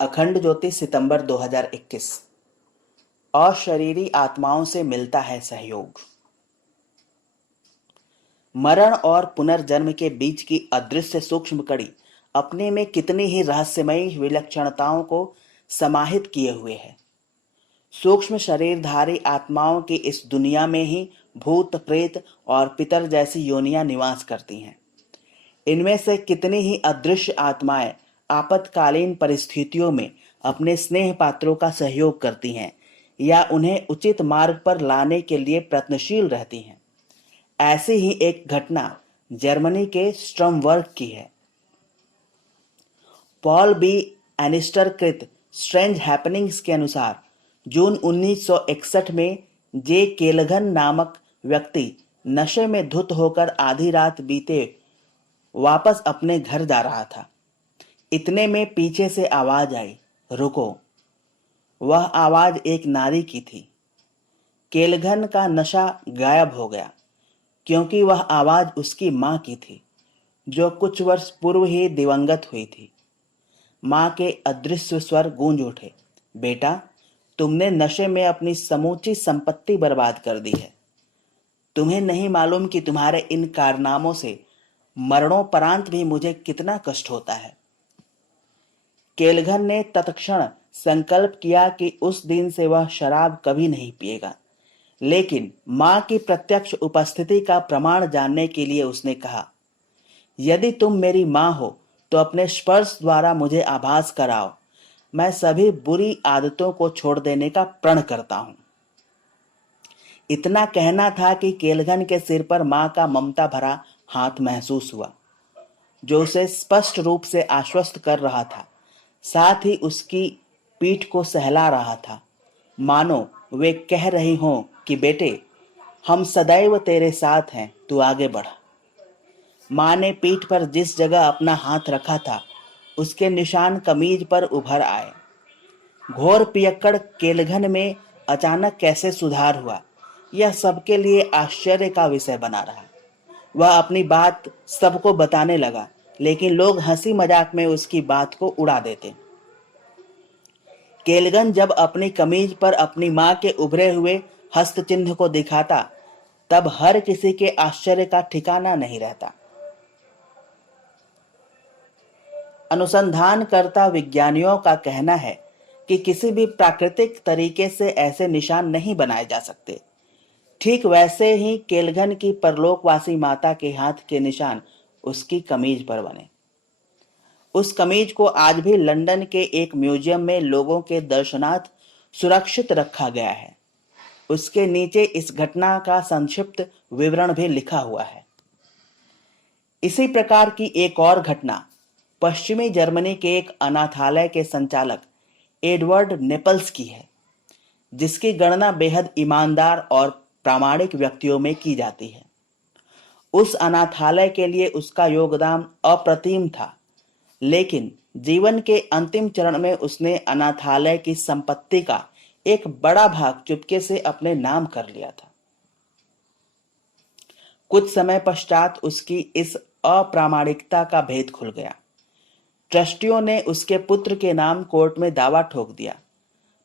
अखंड ज्योति सितंबर 2021। अशरीरी आत्माओं से मिलता है सहयोग। मरण और पुनर्जन्म के बीच की अदृश्य सूक्ष्म कड़ी अपने में कितनी ही रहस्यमयी विलक्षणताओं को समाहित किए हुए है। सूक्ष्म शरीरधारी आत्माओं की इस दुनिया में ही भूत, प्रेत और पितर जैसी योनियां निवास करती हैं। इनमें से कितनी ही अदृश्य आत्माएं आपातकालीन परिस्थितियों में अपने स्नेह पात्रों का सहयोग करती हैं या उन्हें उचित मार्ग पर लाने के लिए प्रयत्नशील रहती हैं। ऐसी ही एक घटना जर्मनी के स्ट्रमवर्क की है। पॉल बी एनिस्टर कृत स्ट्रेंज हैपनिंग्स के अनुसार जून 1961 में जे केलघन नामक व्यक्ति नशे में धुत होकर आधी रात बीते वापस अपने घर जा रहा था। इतने में पीछे से आवाज आई, रुको। वह आवाज एक नारी की थी। केलघन का नशा गायब हो गया क्योंकि वह आवाज उसकी मां की थी, जो कुछ वर्ष पूर्व ही दिवंगत हुई थी। मां के अदृश्य स्वर गूंज उठे, बेटा, तुमने नशे में अपनी समूची संपत्ति बर्बाद कर दी है। तुम्हें नहीं मालूम कि तुम्हारे इन कारनामों से मरणोपरांत भी मुझे कितना कष्ट होता है। केलघन ने तत्क्षण संकल्प किया कि उस दिन से वह शराब कभी नहीं पिएगा, लेकिन मां की प्रत्यक्ष उपस्थिति का प्रमाण जानने के लिए उसने कहा, यदि तुम मेरी मां हो तो अपने स्पर्श द्वारा मुझे आभास कराओ। मैं सभी बुरी आदतों को छोड़ देने का प्रण करता हूं। इतना कहना था कि केलघन के सिर पर मां का ममता भरा हाथ महसूस हुआ, जो उसे स्पष्ट रूप से आश्वस्त कर रहा था, साथ ही उसकी पीठ को सहला रहा था, मानो वे कह रही हों कि बेटे, हम सदैव तेरे साथ हैं, तू आगे बढ़। मां ने पीठ पर जिस जगह अपना हाथ रखा था, उसके निशान कमीज पर उभर आए। घोर पियक्कड़ केलघन में अचानक कैसे सुधार हुआ, यह सबके लिए आश्चर्य का विषय बना रहा। वह अपनी बात सबको बताने लगा, लेकिन लोग हंसी मजाक में उसकी बात को उड़ा देते। केलघन जब अपनी कमीज पर अपनी मां के उभरे हुए हस्त चिन्ह को दिखाता, तब हर किसी के आश्चर्य का ठिकाना नहीं रहता। अनुसंधानकर्ता विज्ञानियों का कहना है कि किसी भी प्राकृतिक तरीके से ऐसे निशान नहीं बनाए जा सकते। ठीक वैसे ही केलघन की परलोकवासी माता के हाथ के निशान उसकी कमीज पर बने। उस कमीज को आज भी लंदन के एक म्यूजियम में लोगों के दर्शनार्थ सुरक्षित रखा गया है। उसके नीचे इस घटना का संक्षिप्त विवरण भी लिखा हुआ है। इसी प्रकार की एक और घटना पश्चिमी जर्मनी के एक अनाथालय के संचालक एडवर्ड नेपल्स की है, जिसकी गणना बेहद ईमानदार और प्रामाणिक व्यक्तियों में की जाती है। उस अनाथालय के लिए उसका योगदान अप्रतिम था, लेकिन जीवन के अंतिम चरण में उसने अनाथालय की संपत्ति का एक बड़ा भाग चुपके से अपने नाम कर लिया था। कुछ समय पश्चात उसकी इस अप्रामाणिकता का भेद खुल गया। ट्रस्टियों ने उसके पुत्र के नाम कोर्ट में दावा ठोक दिया,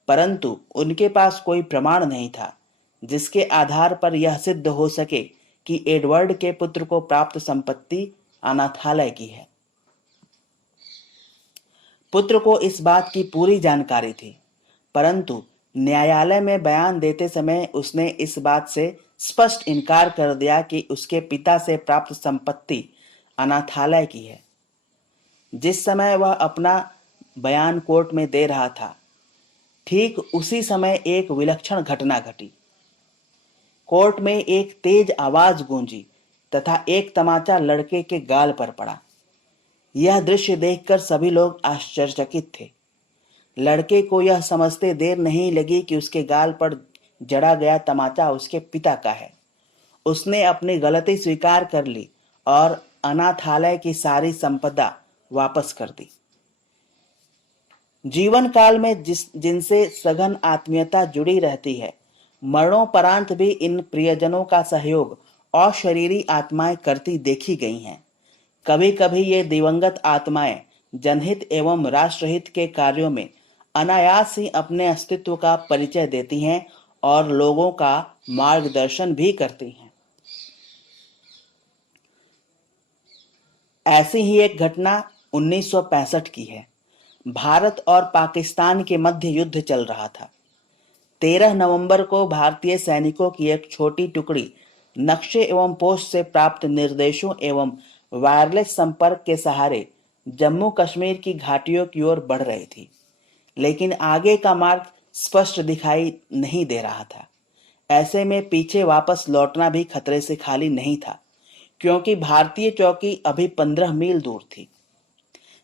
परंतु उनके पास कोई प्रमाण नहीं था जिसके आधार पर यह सिद्ध हो सके कि एडवर्ड के पुत्र को प्राप्त संपत्ति अनाथालय की है। पुत्र को इस बात की पूरी जानकारी थी, परंतु न्यायालय में बयान देते समय उसने इस बात से स्पष्ट इनकार कर दिया कि उसके पिता से प्राप्त संपत्ति अनाथालय की है। जिस समय वह अपना बयान कोर्ट में दे रहा था, ठीक उसी समय एक विलक्षण घटना घटी। कोर्ट में एक तेज आवाज गूंजी तथा एक तमाचा लड़के के गाल पर पड़ा। यह दृश्य देखकर सभी लोग आश्चर्यचकित थे। लड़के को यह समझते देर नहीं लगी कि उसके गाल पर जड़ा गया तमाचा उसके पिता का है। उसने अपनी गलती स्वीकार कर ली और अनाथालय की सारी संपदा वापस कर दी। जीवन काल में जिनसे सघन आत्मीयता जुड़ी रहती है, मरणोपरांत भी इन प्रियजनों का सहयोग अशरीरी आत्माएं करती देखी गई हैं। कभी कभी ये दिवंगत आत्माएं जनहित एवं राष्ट्रहित के कार्यों में अनायास ही अपने अस्तित्व का परिचय देती हैं और लोगों का मार्गदर्शन भी करती हैं। ऐसी ही एक घटना 1965 की है। भारत और पाकिस्तान के मध्य युद्ध चल रहा था। 13 नवंबर को भारतीय सैनिकों की एक छोटी टुकड़ी नक्शे एवं पोस्ट से प्राप्त निर्देशों एवं वायरलेस संपर्क के सहारे जम्मू कश्मीर की घाटियों की ओर बढ़ रही थी, लेकिन आगे का मार्ग स्पष्ट दिखाई नहीं दे रहा था। ऐसे में पीछे वापस लौटना भी खतरे से खाली नहीं था, क्योंकि भारतीय चौकी अभी 15 मील दूर थी।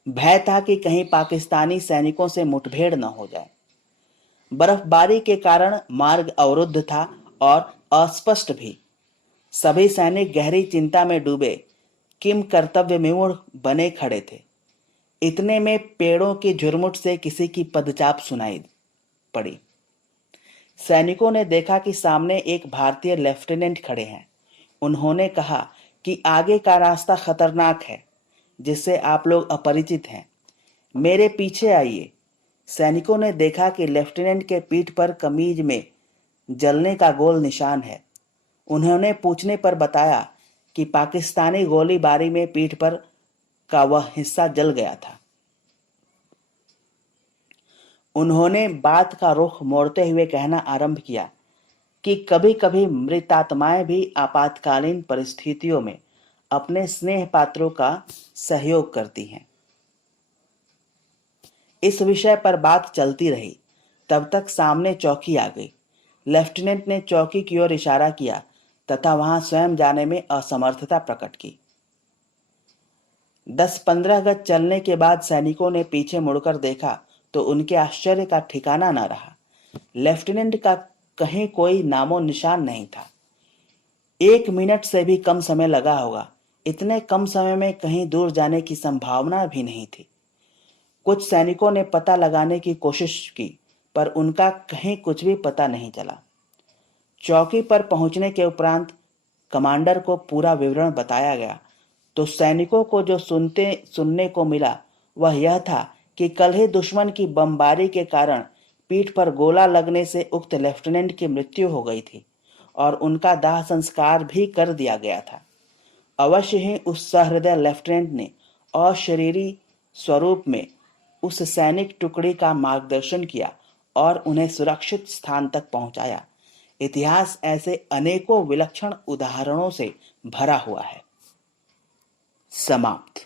भय था कि कहीं पाकिस्तानी सैनिकों से मुठभेड़ न हो जाए। बर्फबारी के कारण मार्ग अवरुद्ध था और अस्पष्ट भी। सभी सैनिक गहरी चिंता में डूबे, किम कर्तव्य विमूढ़ बने खड़े थे। इतने में पेड़ों की झुरमुट से किसी की पदचाप सुनाई पड़ी। सैनिकों ने देखा कि सामने एक भारतीय लेफ्टिनेंट खड़े हैं। उन्होंने कहा कि आगे का रास्ता खतरनाक है, जिससे आप लोग अपरिचित हैं। मेरे पीछे आइए। सैनिकों ने देखा कि लेफ्टिनेंट के पीठ पर कमीज में जलने का गोल निशान है। उन्होंने पूछने पर बताया कि पाकिस्तानी गोलीबारी में पीठ पर का वह हिस्सा जल गया था। उन्होंने बात का रुख मोड़ते हुए कहना आरंभ किया कि कभी-कभी मृतात्माएं भी आपातकालीन परिस्थितियों में अपने स्नेह पात्रों का सहयोग करती हैं। इस विषय पर बात चलती रही। तब तक सामने चौकी आ गई। लेफ्टिनेंट ने चौकी की ओर इशारा किया तथा वहां स्वयं जाने में असमर्थता प्रकट की। 10-15 गज चलने के बाद सैनिकों ने पीछे मुड़कर देखा तो उनके आश्चर्य का ठिकाना न रहा। लेफ्टिनेंट का कहीं कोई नामो निशान नहीं था। 1 मिनट से भी कम समय लगा होगा। इतने कम समय में कहीं दूर जाने की संभावना भी नहीं थी। कुछ सैनिकों ने पता लगाने की कोशिश की, पर उनका कहीं कुछ भी पता नहीं चला। चौकी पर पहुंचने के उपरांत कमांडर को पूरा विवरण बताया गया तो सैनिकों को जो सुनने को मिला वह यह था कि कल ही दुश्मन की बमबारी के कारण पीठ पर गोला लगने से उक्त लेफ्टिनेंट की मृत्यु हो गई थी और उनका दाह संस्कार भी कर दिया गया था। अवश्य ही उस सहृदय लेफ्टिनेंट ने अशरीरी स्वरूप में उस सैनिक टुकड़ी का मार्गदर्शन किया और उन्हें सुरक्षित स्थान तक पहुंचाया। इतिहास ऐसे अनेकों विलक्षण उदाहरणों से भरा हुआ है। समाप्त।